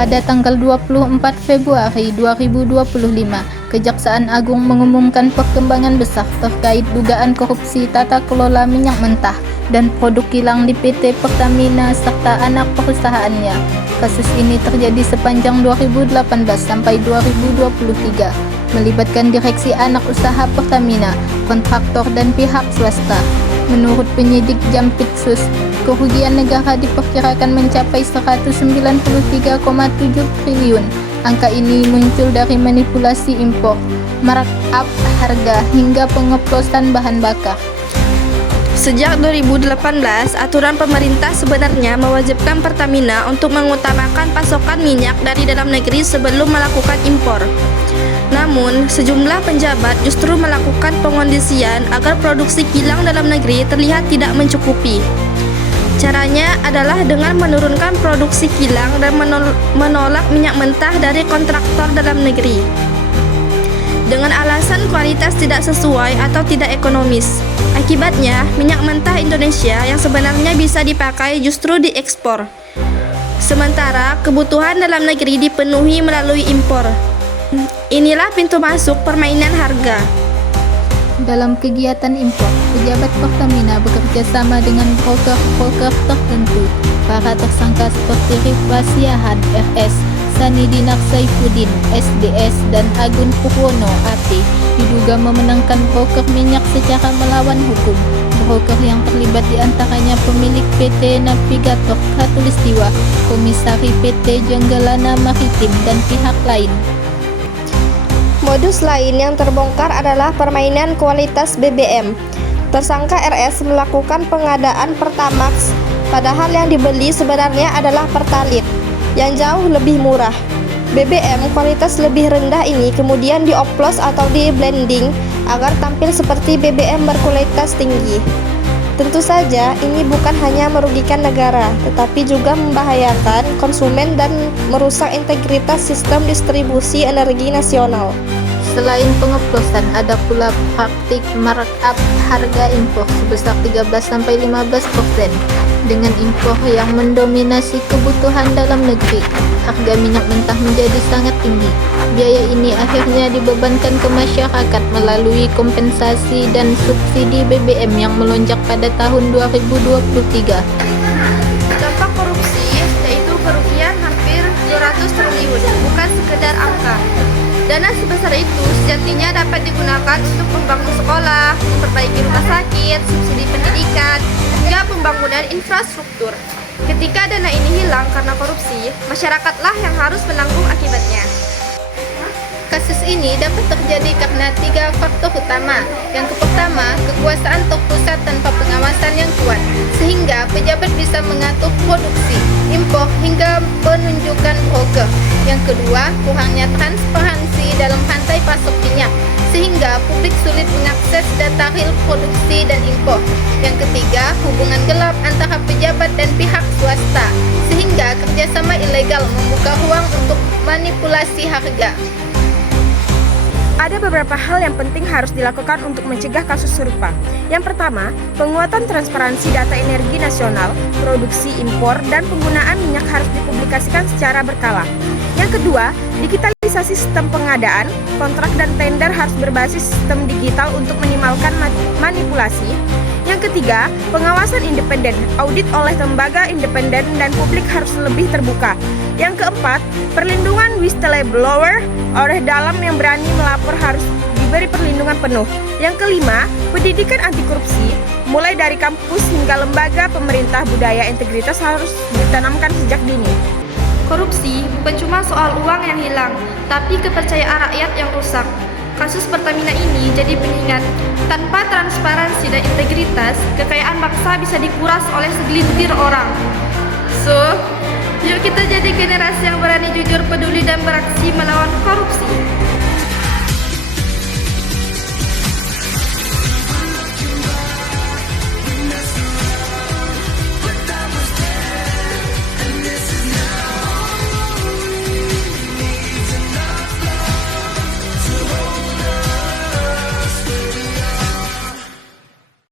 Pada tanggal 24 Februari 2025, Kejaksaan Agung mengumumkan perkembangan besar terkait dugaan korupsi tata kelola minyak mentah dan produk kilang di PT Pertamina serta anak perusahaannya. Kasus ini terjadi sepanjang 2018 sampai 2023, melibatkan direksi anak usaha Pertamina, kontraktor dan pihak swasta. Menurut penyidik Jampitsus, kerugian negara diperkirakan mencapai 193,7 triliun. Angka ini muncul dari manipulasi impor, markup harga, hingga pengoplosan bahan bakar. Sejak 2018, aturan pemerintah sebenarnya mewajibkan Pertamina untuk mengutamakan pasokan minyak dari dalam negeri sebelum melakukan impor. Namun, sejumlah penjabat justru melakukan pengondisian agar produksi kilang dalam negeri terlihat tidak mencukupi. Caranya adalah dengan menurunkan produksi kilang dan menolak minyak mentah dari kontraktor dalam negeri dengan alasan kualitas tidak sesuai atau tidak ekonomis. Akibatnya, minyak mentah Indonesia yang sebenarnya bisa dipakai justru diekspor. Sementara kebutuhan dalam negeri dipenuhi melalui impor. Inilah pintu masuk permainan harga. Dalam kegiatan impor, pejabat Pertamina bekerja sama dengan broker-broker tertentu. Para tersangka seperti Rifwa Siahan, RS, Sani Dinar Saifuddin, SDS, dan Agun Purwono, AT, diduga memenangkan broker minyak secara melawan hukum. Broker yang terlibat diantaranya pemilik PT Navigator Khatulistiwa, komisari PT Janggalana Maritim, dan pihak lain. Modus lain yang terbongkar adalah permainan kualitas BBM. Tersangka RS melakukan pengadaan Pertamax, padahal yang dibeli sebenarnya adalah Pertalite yang jauh lebih murah. BBM kualitas lebih rendah ini kemudian dioplos atau di-blending agar tampil seperti BBM berkualitas tinggi. Tentu saja ini bukan hanya merugikan negara, tetapi juga membahayakan konsumen dan merusak integritas sistem distribusi energi nasional. Selain pengoplosan, ada pula praktik markup harga impor sebesar 13-15%. Dengan impor yang mendominasi kebutuhan dalam negeri, harga minyak mentah menjadi sangat tinggi. Biaya ini akhirnya dibebankan ke masyarakat melalui kompensasi dan subsidi BBM yang melonjak pada tahun 2023. Dampak korupsi yaitu kerugian hampir 200 triliun, bukan sekedar angka. Dana sebesar itu sejatinya dapat digunakan untuk membangun sekolah, memperbaiki rumah sakit, subsidi pendidikan, hingga pembangunan infrastruktur. Ketika dana ini hilang karena korupsi, masyarakatlah yang harus menanggung akibatnya. Kasus ini dapat terjadi karena 3 faktor utama. Yang pertama, kekuasaan terpusat tanpa pengawasan yang kuat, sehingga pejabat bisa mengatur produksi, impor, hingga penunjukan broker. Yang kedua, kurangnya transparansi dalam rantai pasok minyak, sehingga publik sulit mengakses data real produksi dan impor. Yang ketiga, hubungan gelap antara pejabat dan pihak swasta, sehingga kerjasama ilegal membuka ruang untuk manipulasi harga. Ada beberapa hal yang penting harus dilakukan untuk mencegah kasus serupa. Yang pertama, penguatan transparansi data energi nasional, produksi, impor, dan penggunaan minyak harus dipublikasikan secara berkala. Yang kedua, digitalisasi sistem pengadaan, kontrak dan tender harus berbasis sistem digital untuk minimalkan manipulasi. Yang ketiga, pengawasan independen, audit oleh lembaga independen dan publik harus lebih terbuka. Yang keempat, perlindungan whistleblower oleh dalam yang berani melapor harus diberi perlindungan penuh. Yang kelima, pendidikan anti korupsi mulai dari kampus hingga lembaga pemerintah, budaya integritas harus ditanamkan sejak dini. Korupsi bukan cuma soal uang yang hilang, tapi kepercayaan rakyat yang rusak. Kasus Pertamina ini jadi pengingat, tanpa transparansi dan integritas, kekayaan bangsa bisa dikuras oleh segelintir orang. So, yuk kita jadi generasi yang berani, jujur, peduli, dan beraksi melawan korupsi.